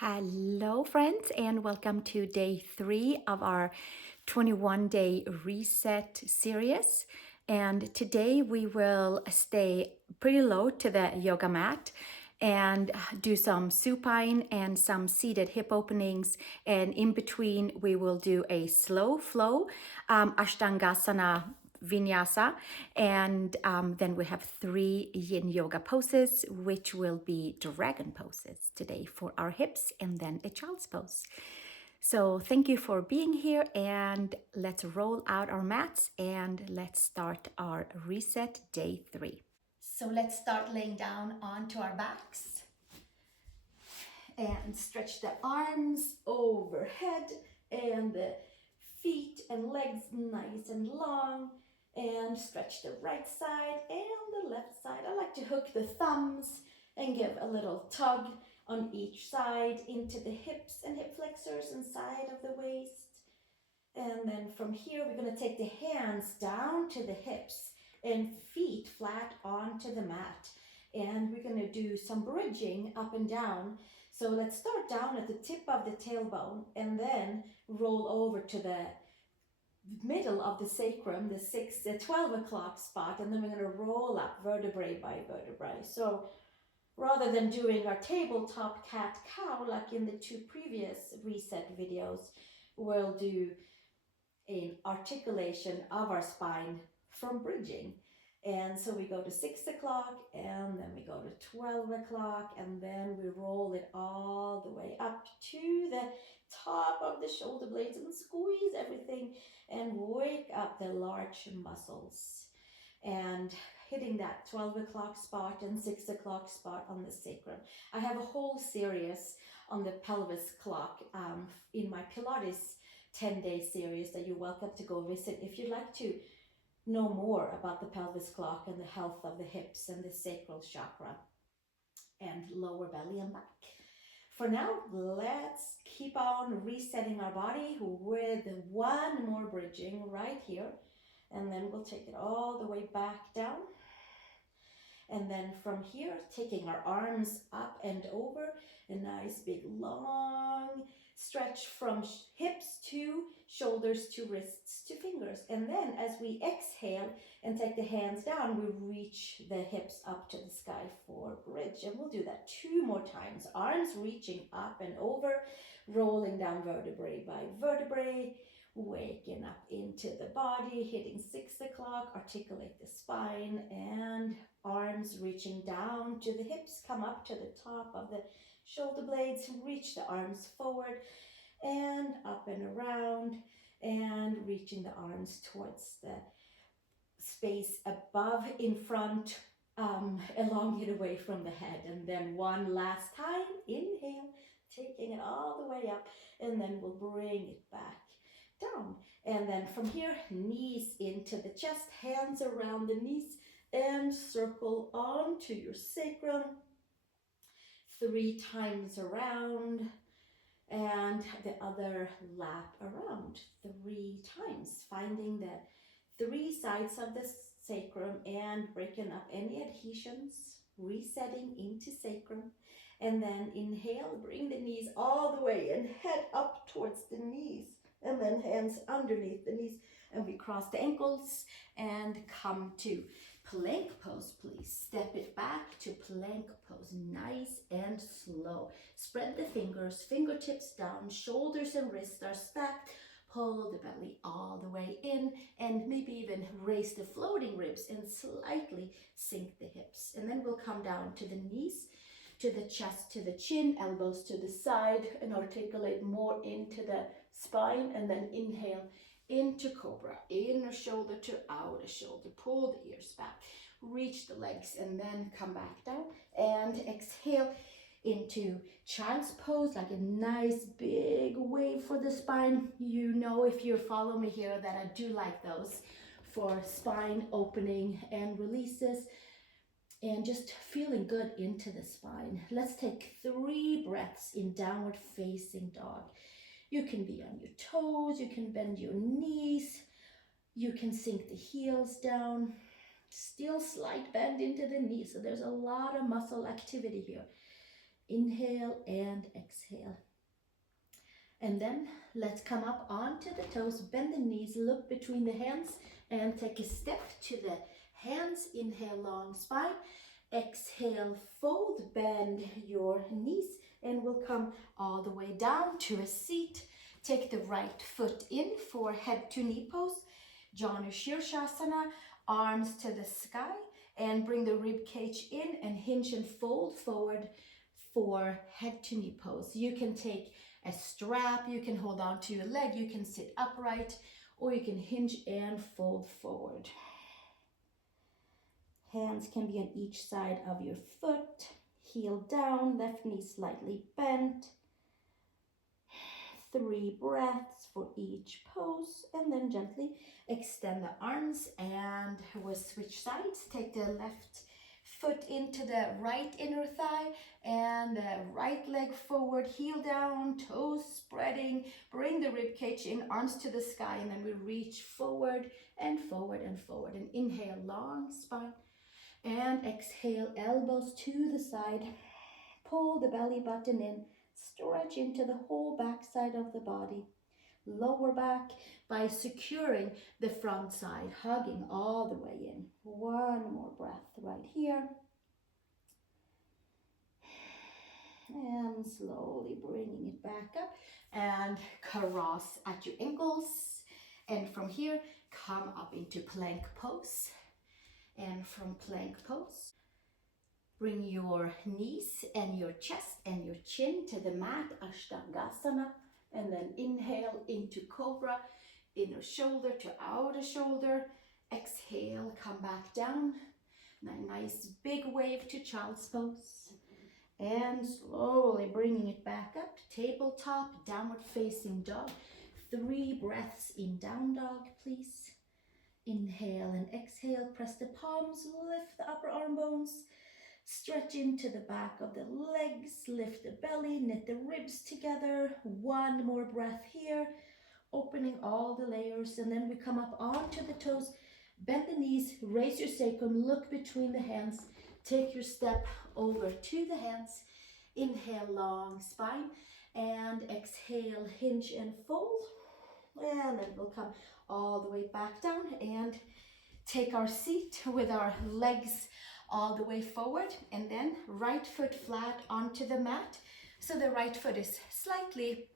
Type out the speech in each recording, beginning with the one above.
Hello, friends, and welcome to day 3 of our 21-day reset series. And today we will stay pretty low to the yoga mat and do some supine and some seated hip openings. And in between, we will do a slow flow Ashtangasana vinyasa, and then we have 3 yin yoga poses, which will be dragon poses today for our hips, and then a child's pose. So thank you for being here, and let's roll out our mats and let's start our reset day 3. So let's start laying down onto our backs and stretch the arms overhead and the feet and legs nice and long, and stretch the right side and the left side. I like to hook the thumbs and give a little tug on each side into the hips and hip flexors and side of the waist. And then from here, we're going to take the hands down to the hips and feet flat onto the mat. And we're going to do some bridging up and down. So let's start down at the tip of the tailbone and then roll over to the middle of the sacrum, the 12 o'clock spot. And then we're going to roll up vertebrae by vertebrae. So rather than doing our tabletop cat-cow like in the 2 previous reset videos, we'll do an articulation of our spine from bridging. And so we go to 6 o'clock and then we go to 12 o'clock and then we roll it all the way up to the top of the shoulder blades and squeeze everything and wake up the large muscles. And hitting that 12 o'clock spot and 6 o'clock spot on the sacrum. I have a whole series on the pelvis clock in my Pilates 10-day series that you're welcome to go visit if you'd like to know more about the pelvis clock and the health of the hips and the sacral chakra and lower belly and back. For now, let's keep on resetting our body with one more bridging right here. And then we'll take it all the way back down. And then from here, taking our arms up and over, a nice big long stretch from hips to shoulders to wrists to fingers. And then as we exhale and take the hands down, we reach the hips up to the sky for bridge. And we'll do that 2 more times. Arms reaching up and over, rolling down vertebrae by vertebrae, waking up into the body, hitting 6 o'clock, articulate the spine, and arms reaching down to the hips, come up to the top of the shoulder blades, reach the arms forward and up and around, and reaching the arms towards the space above in front, elongate away from the head. And then one last time, inhale, taking it all the way up, and then we'll bring it back down. And then from here, knees into the chest, hands around the knees, and circle onto your sacrum 3 times around, and the other lap around 3 times, finding the 3 sides of the sacrum and breaking up any adhesions, resetting into sacrum. And then inhale, bring the knees all the way and head up towards the knees, and then hands underneath the knees, and we cross the ankles and come to plank pose. Please step it back to plank pose, nice and slow. Spread the fingers, fingertips down, shoulders and wrists are stacked. Pull the belly all the way in, and maybe even raise the floating ribs and slightly sink the hips. And then we'll come down to the knees, to the chest, to the chin, elbows to the side, and articulate more into the spine. And then inhale into cobra, inner shoulder to outer shoulder, pull the ears back, reach the legs, and then come back down and exhale into child's pose, like a nice big wave for the spine. You know, if you follow me here, that I do like those for spine opening and releases, and just feeling good into the spine. Let's take 3 breaths in downward facing dog. You can be on your toes, you can bend your knees, you can sink the heels down, still slight bend into the knees. So there's a lot of muscle activity here. Inhale and exhale. And then let's come up onto the toes, bend the knees, look between the hands and take a step to the hands. Inhale, long spine. Exhale, fold, bend your knees, and we'll come all the way down to a seat. Take the right foot in for head to knee pose. Janu Shirshasana, arms to the sky, and bring the rib cage in and hinge and fold forward for head to knee pose. You can take a strap, you can hold on to your leg, you can sit upright, or you can hinge and fold forward. Hands can be on each side of your foot, heel down, left knee slightly bent. 3 breaths for each pose, and then gently extend the arms, and we'll switch sides. Take the left foot into the right inner thigh and the right leg forward, heel down, toes spreading. Bring the rib cage in, arms to the sky, and then we reach forward and forward and forward. And inhale, long spine, and exhale, elbows to the side. Pull the belly button in, stretch into the whole back side of the body. Lower back by securing the front side, hugging all the way in. One more breath right here. And slowly bringing it back up and cross at your ankles. And from here, come up into plank pose. And from plank pose, bring your knees and your chest and your chin to the mat, Ashtangasana. And then inhale into Cobra, inner shoulder to outer shoulder. Exhale, come back down. A nice big wave to child's pose. And slowly bringing it back up, tabletop, downward facing dog. 3 breaths in down dog, please. Inhale and exhale, press the palms, lift the upper arm bones. Stretch into the back of the legs, lift the belly, knit the ribs together. 1 more breath here, opening all the layers, and then we come up onto the toes. Bend the knees, raise your sacrum, look between the hands. Take your step over to the hands. Inhale, long spine, and exhale, hinge and fold. And then we'll come all the way back down and take our seat with our legs all the way forward, and then right foot flat onto the mat. So the right foot is slightly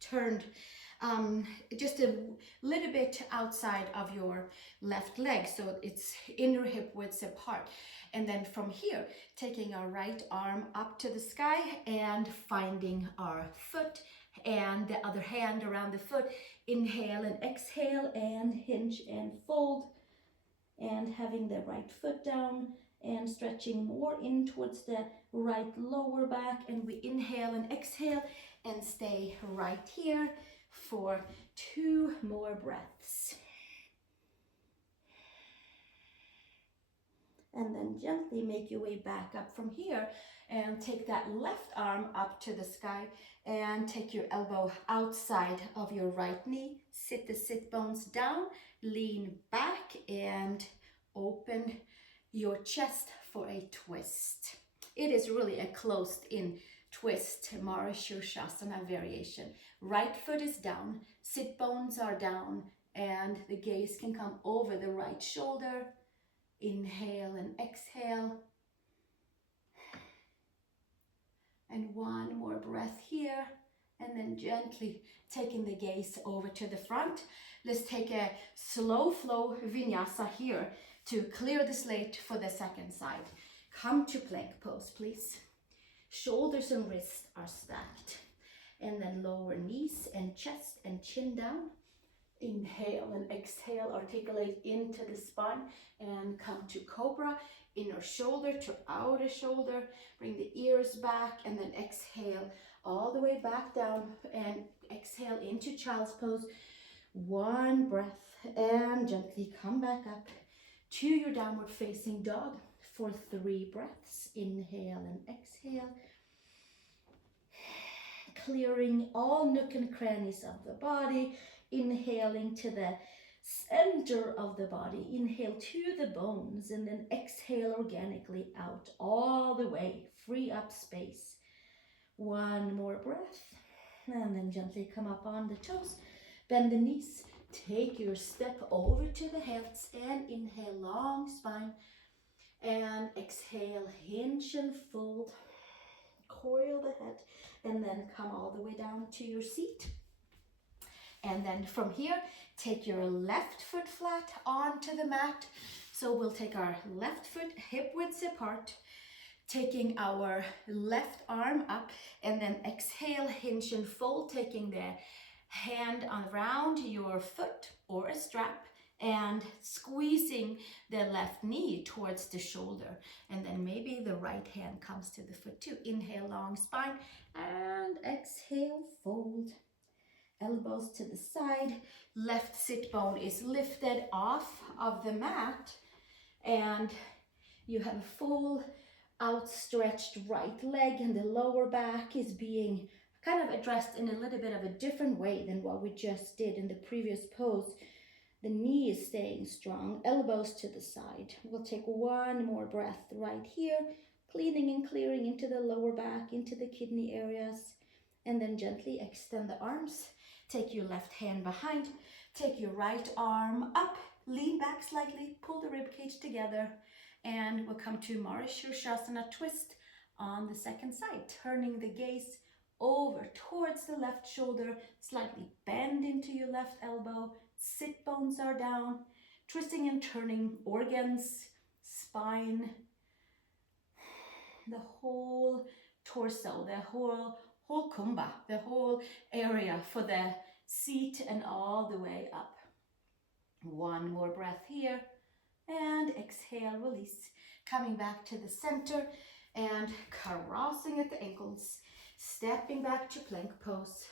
turned just a little bit outside of your left leg, so it's inner hip widths apart. And then from here, taking our right arm up to the sky and finding our foot and the other hand around the foot. Inhale and exhale and hinge and fold. And having the right foot down and stretching more in towards the right lower back. And we inhale and exhale and stay right here for 2 more breaths. And then gently make your way back up from here and take that left arm up to the sky and take your elbow outside of your right knee. Sit the sit bones down, lean back and open your chest for a twist. It is really a closed in twist, Mariegreenyoga variation. Right foot is down, sit bones are down, and the gaze can come over the right shoulder. Inhale and exhale. And 1 more breath here. And then gently taking the gaze over to the front. Let's take a slow flow vinyasa here to clear the slate for the second side. Come to plank pose, please. Shoulders and wrists are stacked. And then lower knees and chest and chin down. Inhale and exhale, articulate into the spine and come to Cobra, inner shoulder to outer shoulder. Bring the ears back and then exhale all the way back down and exhale into child's pose. 1 breath and gently come back up to your downward facing dog for 3 breaths. Inhale and exhale. Clearing all nook and crannies of the body. Inhaling to the center of the body. Inhale to the bones and then exhale organically out all the way free up space. One more breath, and then gently come up on the toes, bend the knees, take your step over to the hands, and inhale, long spine, and exhale, hinge and fold, coil the head, and then come all the way down to your seat. And then from here, take your left foot flat onto the mat. So we'll take our left foot hip width apart, taking our left arm up, and then exhale, hinge and fold, taking the hand around your foot or a strap and squeezing the left knee towards the shoulder. And then maybe the right hand comes to the foot too. Inhale, long spine, and exhale, fold. Elbows to the side, left sit bone is lifted off of the mat, and you have a full outstretched right leg, and the lower back is being kind of addressed in a little bit of a different way than what we just did in the previous pose. The knee is staying strong, elbows to the side. We'll take one more breath right here, cleaning and clearing into the lower back, into the kidney areas, and then gently extend the arms. Take your left hand behind, take your right arm up, lean back slightly, pull the rib cage together, and we'll come to Mariegreenyoga twist on the second side, turning the gaze over towards the left shoulder, slightly bend into your left elbow, sit bones are down, twisting and turning organs, spine, the whole torso, the whole kumba, the whole area for the seat and all the way up. One more breath here, and exhale, release. Coming back to the center and crossing at the ankles, stepping back to plank pose.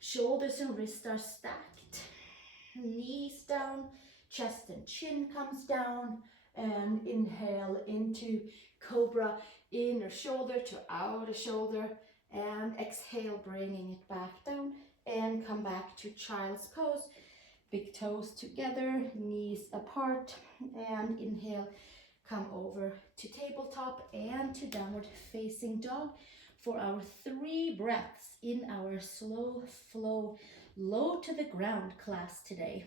Shoulders and wrists are stacked, knees down, chest and chin comes down, and inhale into cobra, inner shoulder to outer shoulder, and exhale, bringing it back down, and come back to child's pose. Big toes together, knees apart, and inhale, come over to tabletop and to downward facing dog for our 3 breaths in our slow flow, low to the ground class today.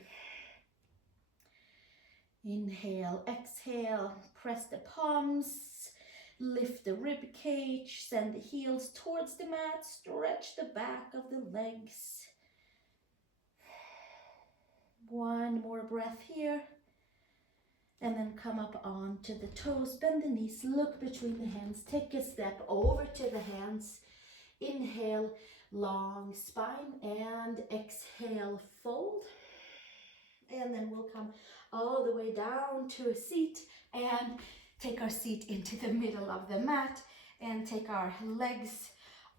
Inhale, exhale, press the palms, lift the rib cage, send the heels towards the mat, stretch the back of the legs. One more breath here, and then come up onto the toes, bend the knees, look between the hands, take a step over to the hands, inhale, long spine, and exhale, fold. And then we'll come all the way down to a seat and take our seat into the middle of the mat and take our legs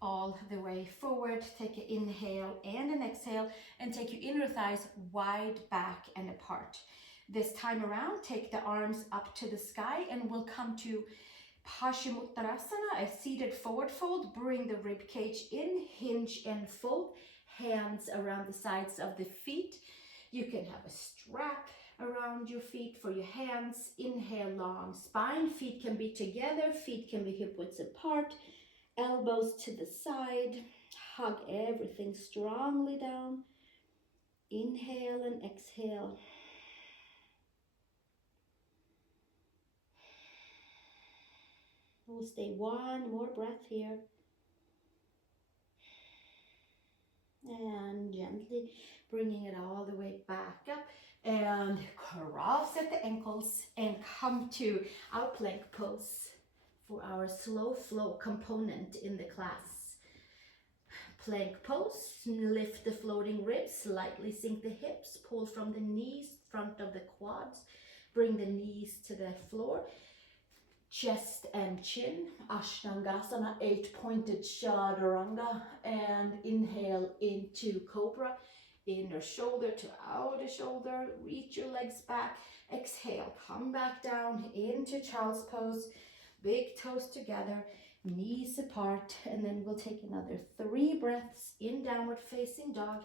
all the way forward. Take an inhale and an exhale, and take your inner thighs wide back and apart. This time around, take the arms up to the sky, and we'll come to Paschimottanasana, a seated forward fold. Bring the rib cage in, hinge and fold, hands around the sides of the feet. You can have a strap around your feet for your hands. Inhale, long spine. Feet can be together, feet can be hip widths apart, elbows to the side. Hug everything strongly down. Inhale and exhale. We'll stay one more breath here. And gently bringing it all the way back up, and cross at the ankles and come to our plank pose for our slow flow component in the class. Plank pose, lift the floating ribs, slightly sink the hips, pull from the knees, front of the quads, bring the knees to the floor. Chest and chin, Ashtangasana, 8-pointed chaturanga, and inhale into cobra, inner shoulder to outer shoulder, reach your legs back, exhale, come back down into child's pose, big toes together, knees apart, and then we'll take another 3 breaths in downward facing dog,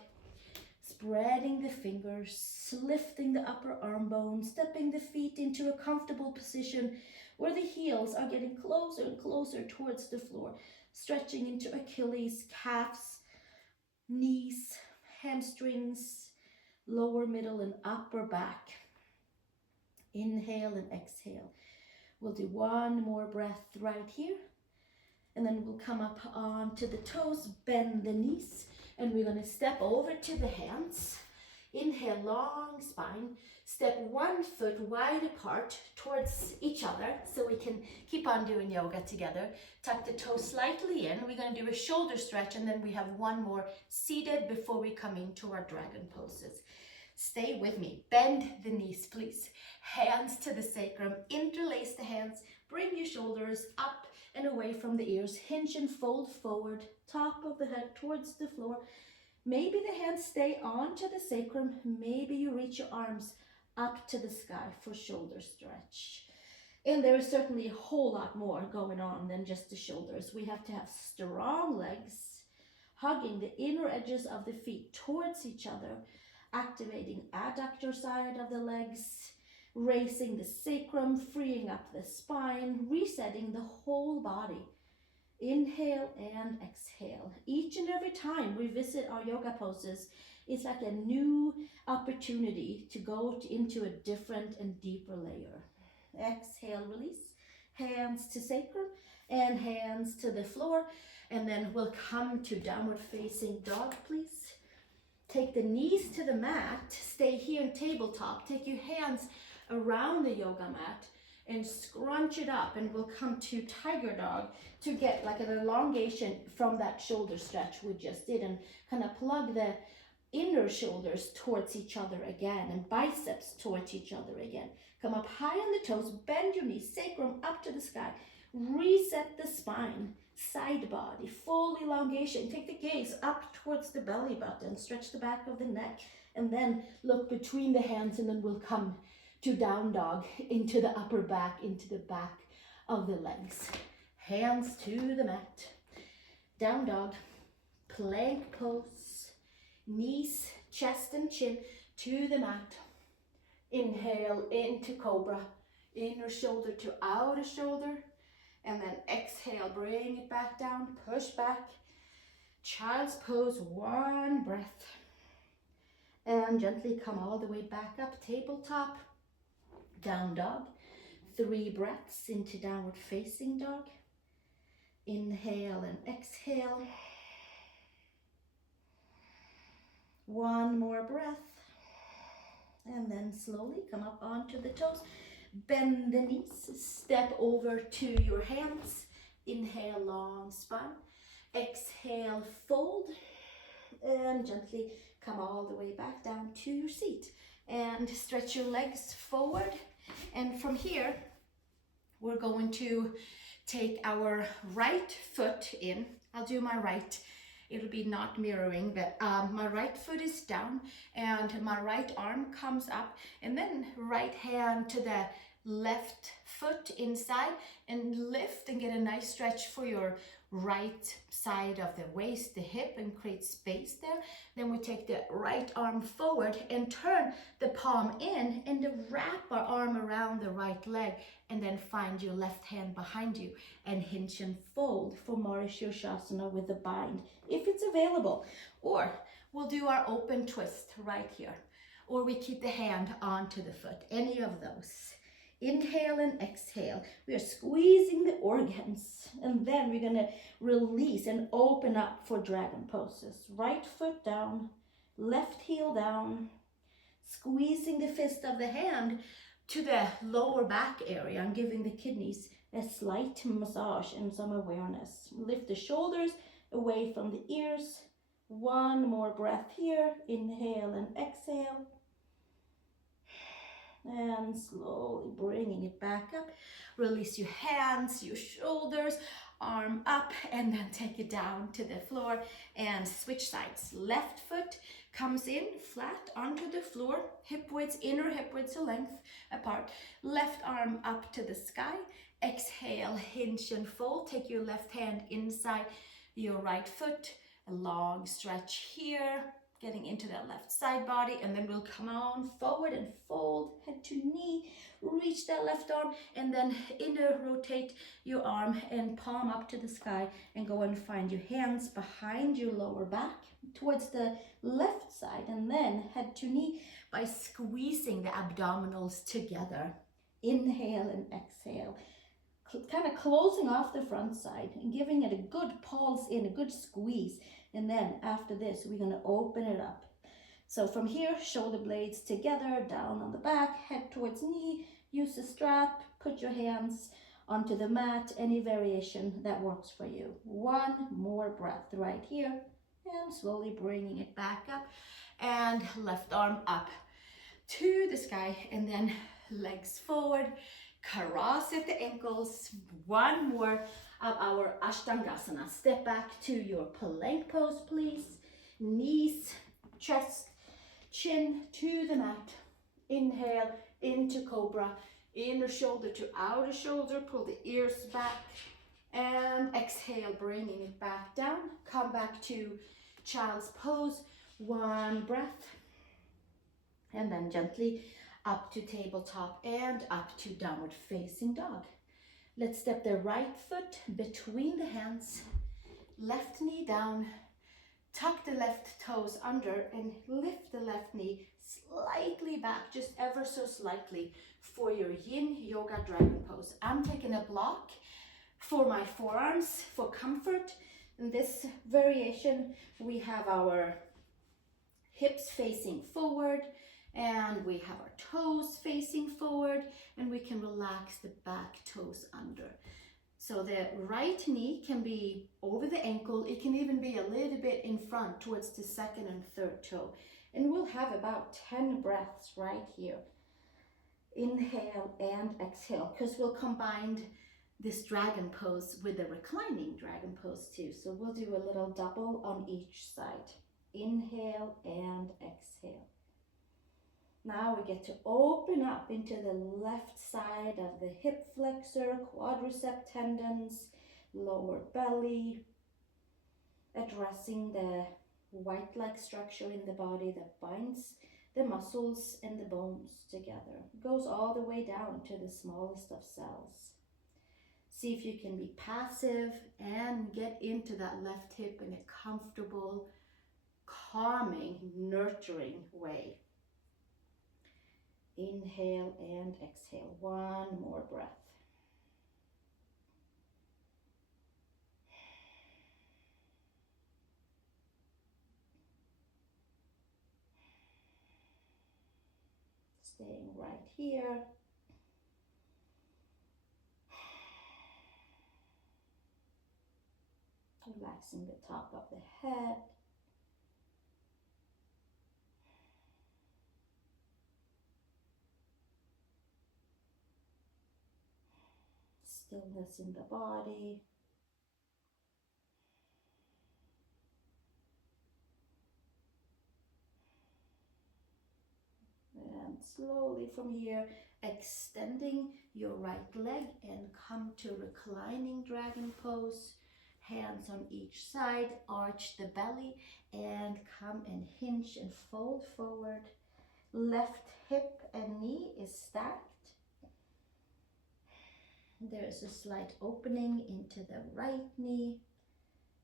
spreading the fingers, lifting the upper arm bone, stepping the feet into a comfortable position where the heels are getting closer and closer towards the floor, stretching into Achilles, calves, knees, hamstrings, lower, middle, and upper back. Inhale and exhale. We'll do one more breath right here. And then we'll come up onto the toes, bend the knees, and we're going to step over to the hands. Inhale, long spine. Step one foot wide apart towards each other so we can keep on doing yoga together. Tuck the toes slightly in. We're going to do a shoulder stretch, and then we have one more seated before we come into our dragon poses. Stay with me. Bend the knees, please. Hands to the sacrum. Interlace the hands. Bring your shoulders up and away from the ears. Hinge and fold forward. Top of the head towards the floor. Maybe the hands stay onto the sacrum. Maybe you reach your arms up to the sky for shoulder stretch. And there is certainly a whole lot more going on than just the shoulders. We have to have strong legs, hugging the inner edges of the feet towards each other, activating adductor side of the legs, raising the sacrum, freeing up the spine, resetting the whole body. Inhale and exhale. Each and every time we visit our yoga poses, it's like a new opportunity to go into a different and deeper layer. Exhale, release. Hands to sacrum and hands to the floor. And then we'll come to downward facing dog, please. Take the knees to the mat. Stay here in tabletop. Take your hands around the yoga mat and scrunch it up, and we'll come to tiger dog to get like an elongation from that shoulder stretch we just did, and kind of plug the inner shoulders towards each other again and biceps towards each other again. Come up high on the toes, bend your knees, sacrum up to the sky. Reset the spine, side body, full elongation. Take the gaze up towards the belly button, stretch the back of the neck, and then look between the hands, and then we'll come to down dog, into the upper back, into the back of the legs. Hands to the mat. Down dog, plank pose, knees, chest and chin to the mat. Inhale into cobra, inner shoulder to outer shoulder, and then exhale, bring it back down, push back. Child's pose, one breath. And gently come all the way back up, tabletop. Down dog, 3 breaths into downward facing dog. Inhale and exhale. One more breath. And then slowly come up onto the toes. Bend the knees, step over to your hands. Inhale, long spine. Exhale, fold. And gently come all the way back down to your seat. And stretch your legs forward. And from here, we're going to take our right foot in. I'll do my right. It'll be not mirroring, but my right foot is down and my right arm comes up, and then right hand to the left foot inside and lift and get a nice stretch for your right side of the waist, the hip, and create space there. Then we take the right arm forward and turn the palm in and wrap our arm around the right leg, and then find your left hand behind you and hinge and fold for Mariegreenyoga with a bind if it's available. Or we'll do our open twist right here, or we keep the hand onto the foot, any of those. Inhale and exhale. We are squeezing the organs, and then we're going to release and open up for dragon poses. Right foot down, left heel down, squeezing the fist of the hand to the lower back area and giving the kidneys a slight massage and some awareness. Lift the shoulders away from the ears. One more breath here. Inhale and exhale. And slowly bringing it back up. Release your hands, your shoulders, arm up, and then take it down to the floor and switch sides. Left foot comes in flat onto the floor, hip widths, inner hip widths a length apart. Left arm up to the sky. Exhale, hinge and fold. Take your left hand inside your right foot. A long stretch here. getting into that left side body, and then we'll come on forward and fold head to knee, reach that left arm, and then inner rotate your arm and palm up to the sky, and go and find your hands behind your lower back towards the left side, and then head to knee by squeezing the abdominals together. Inhale and exhale, kind of closing off the front side and giving it a good pulse in, a good squeeze. And then after this, we're going to open it up. So from here, shoulder blades together, down on the back, head towards knee, use the strap, put your hands onto the mat, any variation that works for you. One more breath right here, and slowly bringing it back up, and left arm up to the sky, and then legs forward, cross at the ankles. One more of our Ashtangasana. Step back to your plank pose, please. Knees, chest, chin to the mat. Inhale into cobra. Inner shoulder to outer shoulder. Pull the ears back. And exhale, bringing it back down. Come back to child's pose. One breath. And then gently up to tabletop and up to downward facing dog. Let's step the right foot between the hands, left knee down, tuck the left toes under, and lift the left knee slightly back, just ever so slightly, for your Yin Yoga Dragon Pose. I'm taking a block for my forearms for comfort. In this variation, we have our hips facing forward, and we have our toes facing forward, and we can relax the back toes under. So the right knee can be over the ankle. It can even be a little bit in front towards the second and third toe. And we'll have about 10 breaths right here. Inhale and exhale, because we'll combine this dragon pose with the reclining dragon pose too. So we'll do a little double on each side. Inhale and exhale. Now we get to open up into the left side of the hip flexor, quadricep tendons, lower belly, addressing the white-like structure in the body that binds the muscles and the bones together. It goes all the way down to the smallest of cells. See if you can be passive and get into that left hip in a comfortable, calming, nurturing way. Inhale and exhale. One more breath. Staying right here. Relaxing the top of the head. Stillness in the body. And slowly from here, extending your right leg and come to reclining dragon pose. Hands on each side, arch the belly and come and hinge and fold forward. Left hip and knee is stacked. There's a slight opening into the right knee.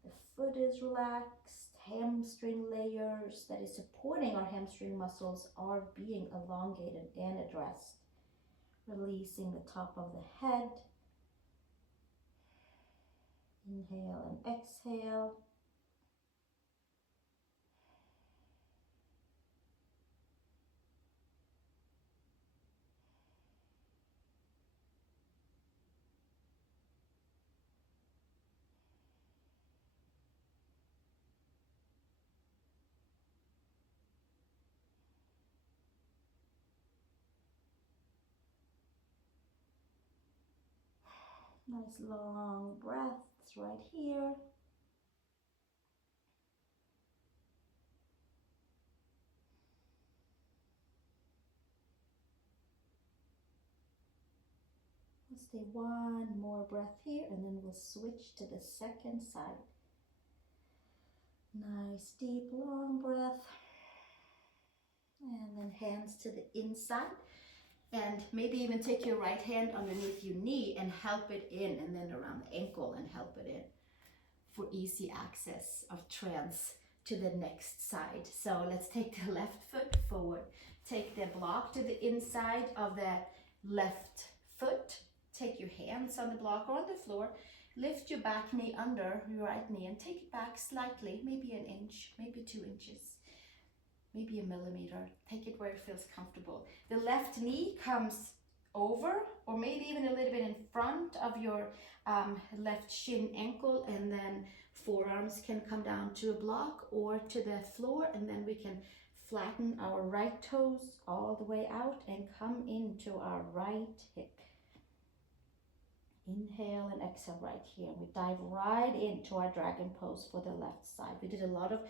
The foot is relaxed. Hamstring layers that is supporting our hamstring muscles are being elongated and addressed. Releasing the top of the head. Inhale and exhale. Nice long breaths right here. Let's stay one more breath here, and then we'll switch to the second side. Nice deep long breath. And then hands to the inside. And maybe even take your right hand underneath your knee and help it in, and then around the ankle and help it in for easy access of trance to the next side. So let's take the left foot forward. Take the block to the inside of the left foot. Take your hands on the block or on the floor. Lift your back knee under your right knee and take it back slightly, maybe an inch, maybe 2 inches, maybe a millimeter. Take it where it feels comfortable. The left knee comes over, or maybe even a little bit in front of your left shin ankle, and then forearms can come down to a block or to the floor, and then we can flatten our right toes all the way out and come into our right hip. Inhale and exhale right here. We dive right into our dragon pose for the left side. We did a lot of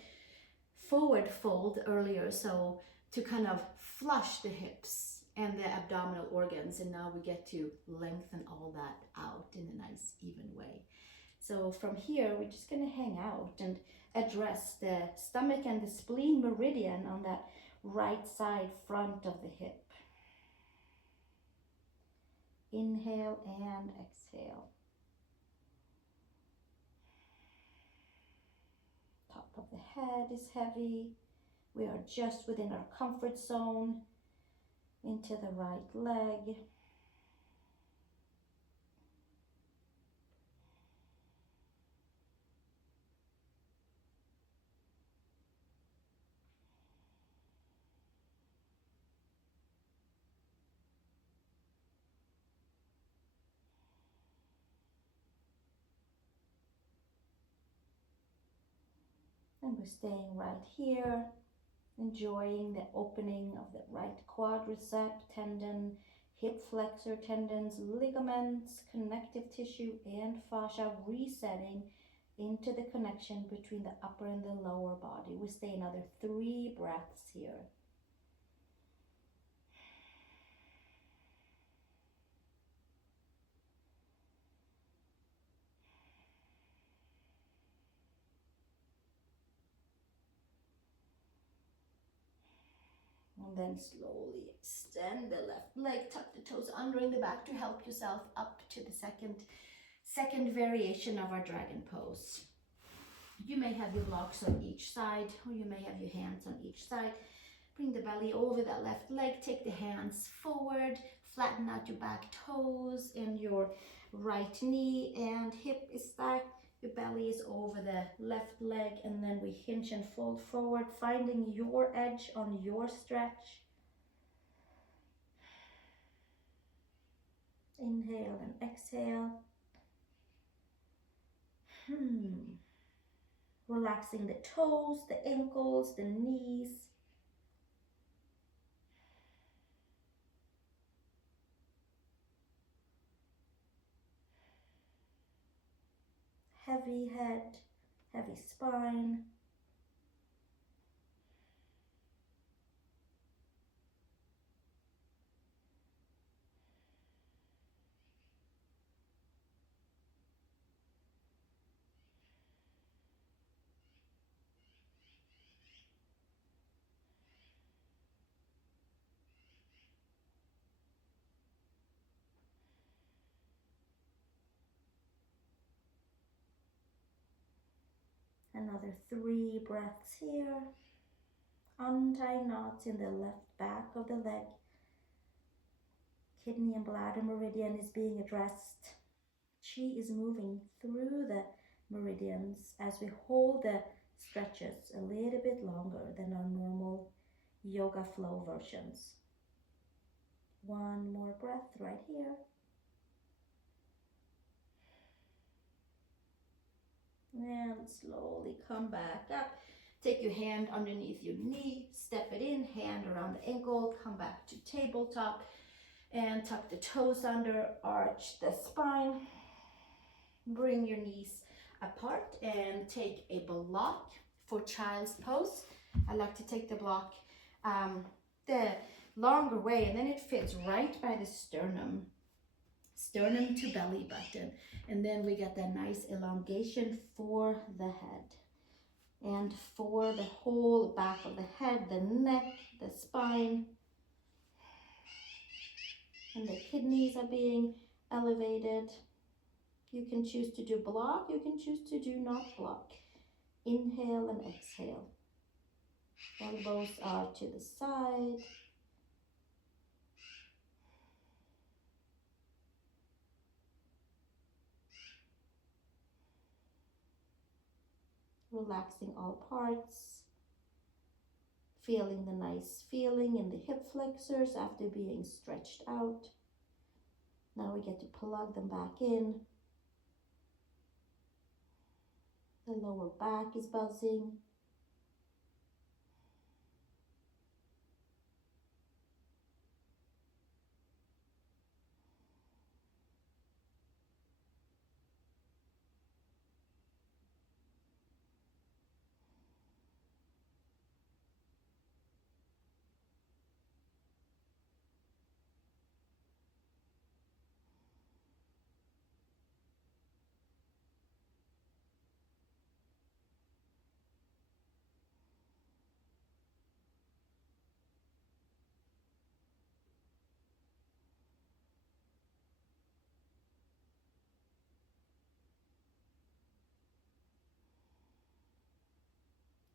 forward fold earlier, so to kind of flush the hips and the abdominal organs, and now we get to lengthen all that out in a nice even way. So from here we're just going to hang out and address the stomach and the spleen meridian on that right side front of the hip. Inhale and exhale. Top of the head is heavy. We are just within our comfort zone. Into the right leg. And we're staying right here, enjoying the opening of the right quadricep tendon, hip flexor tendons, ligaments, connective tissue, and fascia, resetting into the connection between the upper and the lower body. We stay another 3 breaths here. And then slowly extend the left leg, tuck the toes under in the back to help yourself up to the second variation of our dragon pose. You may have your blocks on each side, or you may have your hands on each side. Bring the belly over that left leg, take the hands forward, flatten out your back toes and your right knee and hip is back. Your belly is over the left leg, and then we hinge and fold forward, finding your edge on your stretch. Inhale and exhale. Relaxing the toes, the ankles, the knees. Heavy head, heavy spine. Another 3 breaths here. Untie knots in the left back of the leg. Kidney and bladder meridian is being addressed. Chi is moving through the meridians as we hold the stretches a little bit longer than our normal yoga flow versions. 1 more breath right here. And slowly come back up. Take your hand underneath your knee, step it in, hand around the ankle, come back to tabletop and tuck the toes under, arch the spine. Bring your knees apart and take a block for child's pose. I like to take the block the longer way, and then it fits right by the sternum to belly button, and then we get that nice elongation for the head. And for the whole back of the head, the neck, the spine, and the kidneys are being elevated. You can choose to do block, you can choose to do not block. Inhale and exhale. Elbows are to the side. Relaxing all parts. Feeling the nice feeling in the hip flexors after being stretched out. Now we get to plug them back in. The lower back is buzzing.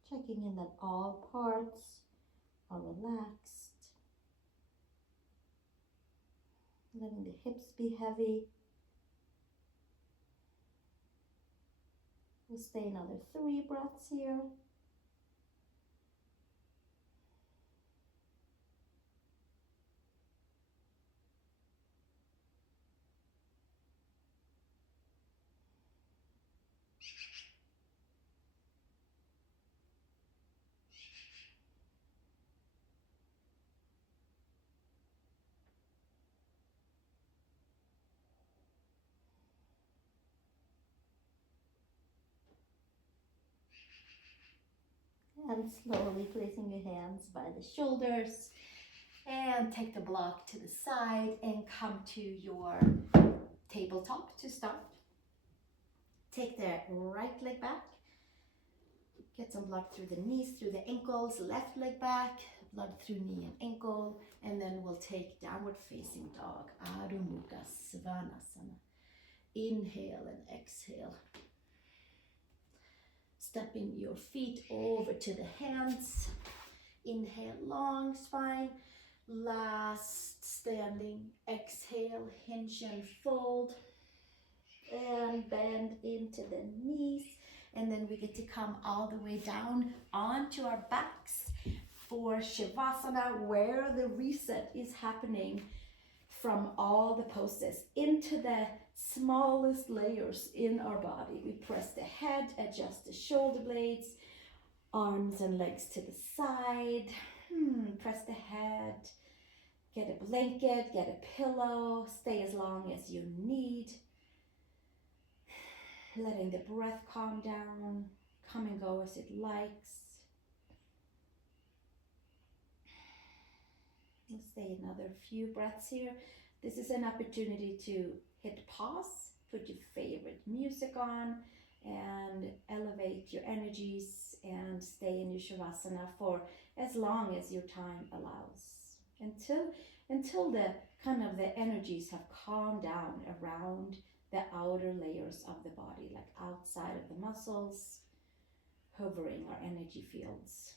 Checking in that all parts are relaxed. Letting the hips be heavy. We'll stay another 3 breaths here. And slowly placing your hands by the shoulders. And take the block to the side and come to your tabletop to start. Take the right leg back. Get some blood through the knees, through the ankles, left leg back, blood through knee and ankle, and then we'll take downward facing dog, Adho Mukha Svanasana. Inhale and exhale. Stepping your feet over to the hands. Inhale, long spine. Last standing. Exhale, hinge and fold. And bend into the knees. And then we get to come all the way down onto our backs for Shavasana, where the reset is happening from all the poses into the smallest layers in our body. We press the head, adjust the shoulder blades, arms and legs to the side. Press the head, get a blanket, get a pillow, stay as long as you need. Letting the breath calm down, come and go as it likes. We'll stay another few breaths here. This is an opportunity to hit pause, put your favorite music on, and elevate your energies and stay in your Shavasana for as long as your time allows. Until the kind of the energies have calmed down around the outer layers of the body, like outside of the muscles, hovering our energy fields.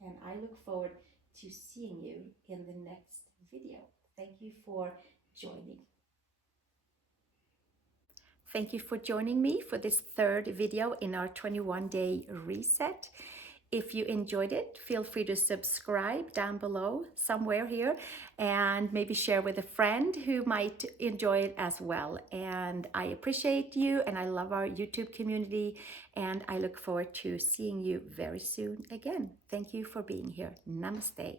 And I look forward to seeing you in the next video. Thank you for joining. Thank you for joining me for this third video in our 21-day reset. If you enjoyed it, feel free to subscribe down below somewhere here and maybe share with a friend who might enjoy it as well. And I appreciate you and I love our YouTube community and I look forward to seeing you very soon again. Thank you for being here. Namaste.